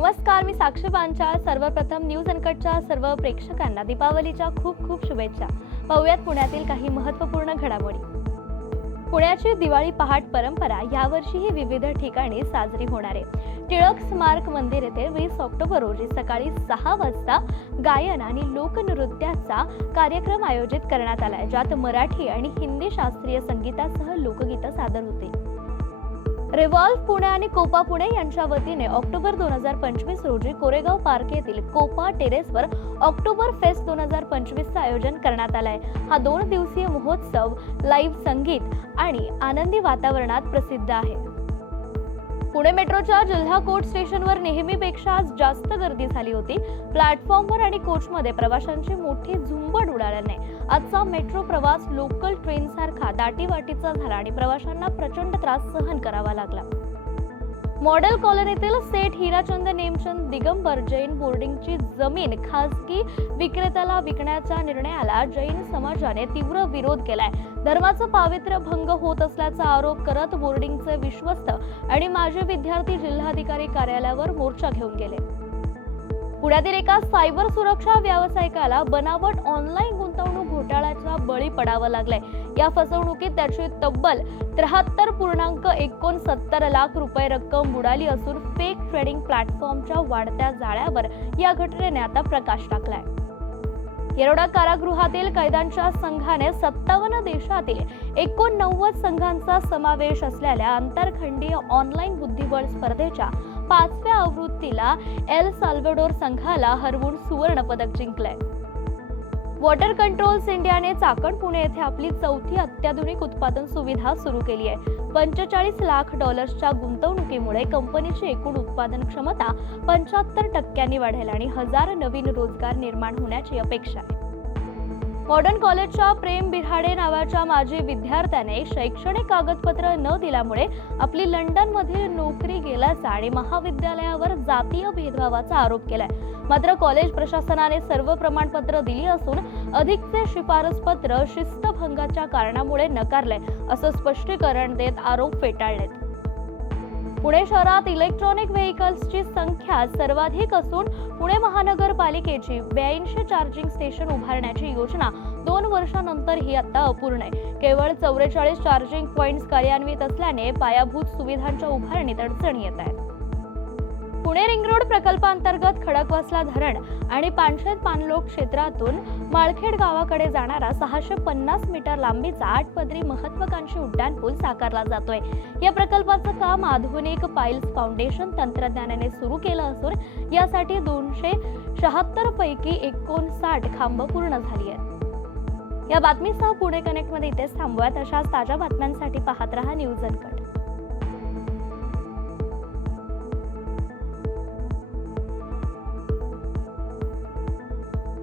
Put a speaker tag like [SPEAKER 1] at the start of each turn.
[SPEAKER 1] नमस्कार मी साक्षी पांचाळ सर्वप्रथम न्यूज अनकटच्या सर्व प्रेक्षकांना दीपावलीच्या खूप खूप शुभेच्छा. पाहूयात पुण्यातील काही महत्त्वपूर्ण घडामोडी. पुण्याची दिवाळी पहाट परंपरा यावर्षीही विविध ठिकाणी साजरी होणार आहे. टिळक स्मारक मंदिर येथे वीस ऑक्टोबर रोजी सकाळी सहा वाजता गायन आणि लोकनृत्याचा कार्यक्रम आयोजित करण्यात आला आहे. ज्यात मराठी आणि हिंदी शास्त्रीय संगीतासह लोकगीतं सादर होतील. रिव्हॉल्व पुणे आणि कोपा पुणे यांच्या वतीने ऑक्टोबर दोन हजार पंचवीस रोजी कोरेगाव पार्क येथील कोपा टेरेसवर ऑक्टोबर फेस्ट दोन हजार पंचवीसचं आयोजन करण्यात आलंय. हा दोन दिवसीय महोत्सव लाईव्ह संगीत आणि आनंदी वातावरणात प्रसिद्ध आहे. पुणे मेट्रोच्या जिल्हा कोच स्टेशनवर नेहमीपेक्षा आज जास्त गर्दी झाली होती. प्लॅटफॉर्मवर आणि कोचमध्ये प्रवाशांची मोठी झुंबड उडाल्याने आजचा मेट्रो प्रवास लोकल ट्रेनसारखा दाटीवाटीचा झाला आणि प्रवाशांना प्रचंड त्रास सहन करावा लागला. मॉडेल कॉलनीतील सेठ हिराचंद नेमचंद दिगंबर जैन बोर्डिंगची जमीन खासगी विक्रेत्याला विकण्याच्या निर्णयाला जैन समाजाने तीव्र विरोध केलाय. धर्माचं पावित्र्य भंग होत असल्याचा आरोप करत बोर्डिंगचे विश्वस्त आणि माजी विद्यार्थी जिल्हाधिकारी कार्यालयावर मोर्चा घेऊन गेले. पुण्यातील एका सायबर सुरक्षा व्यावसायिकाला बनावट ऑनलाईन गुंतवणूक घोटाळ्याचा बळी पडावं लागलाय. या फसवणुकीत त्याची तब्बल त्र्याहत्तर पूर्णांक एकोणसत्तर लाख रुपये रक्कम बुडाली असून फेक ट्रेडिंग प्लॅटफॉर्मच्या वाढत्या जाळ्यावर या घटनेने आता प्रकाश टाकलाय. येरवडा कारागृहातील कैद्यांच्या संघाने सत्तावन्न देशातील एकोणनव्वद संघांचा समावेश असलेल्या आंतरखंडीय ऑनलाईन बुद्धिबळ स्पर्धेच्या पाचव्या आवृत्तीला एल साल्वेडोर संघाला हरवून सुवर्ण पदक जिंकलंय. वॉटर कंट्रोल्स इंडियाने चाकण पुणे येथे आपली चौथी अत्याधुनिक उत्पादन सुविधा सुरू केली आहे. पंचेचाळीस लाख डॉलर्सच्या गुंतवणुकीमुळे कंपनीची एकूण उत्पादन क्षमता पंच्याहत्तर टक्क्यांनी वाढेल आणि हजार नवीन रोजगार निर्माण होण्याची अपेक्षा आहे. मॉडर्न कॉलेजच्या प्रेम बिहाडे नावाच्या माजी विद्यार्थ्याने शैक्षणिक कागदपत्र न दिल्यामुळे आपली लंडनमधील नोकरी गेल्याचा आणि महाविद्यालयावर जातीय भेदभावाचा आरोप केलाय. मात्र कॉलेज प्रशासनाने सर्व प्रमाणपत्र दिली असून अधिकचे शिफारस पत्र शिस्तभंगाच्या कारणामुळे नकारले असं स्पष्टीकरण देत आरोप फेटाळलेत. पुणे शहरात इलेक्ट्रॉनिक व्हेकल्सची संख्या सर्वाधिक असून पुणे महानगरपालिकेची ब्याऐंशी चार्जिंग स्टेशन उभारण्याची योजना दोन वर्षानंतर ही आता अपूर्ण आहे. केवळ चौवेचाळीस चार्जिंग पॉईंट्स कार्यान्वित असल्याने पायाभूत सुविधांच्या उभारणीत अडचणी येत आहेत. पुणे रिंग रोड प्रकल्पांतर्गत खडकवासला धरण आणि पानशेत पानलोक क्षेत्रातून माळखेड गावाकडे जाणारा सहाशे पन्नास मीटर लांबीचा आठ पदरी महत्वाकांक्षी उड्डाणपूल साकारला जातोय. या प्रकल्पाचं काम आधुनिक पाईल्स फाउंडेशन तंत्रज्ञानाने सुरू केलं असून यासाठी दोनशे शहात्तर पैकी एकोणसाठ खांब पूर्ण झाली आहेत. या बातमीसह पुणे कनेक्टमध्ये इथेच थांबूयात. अशाच ताज्या बातम्यांसाठी पाहत रहा न्यूज अनकट.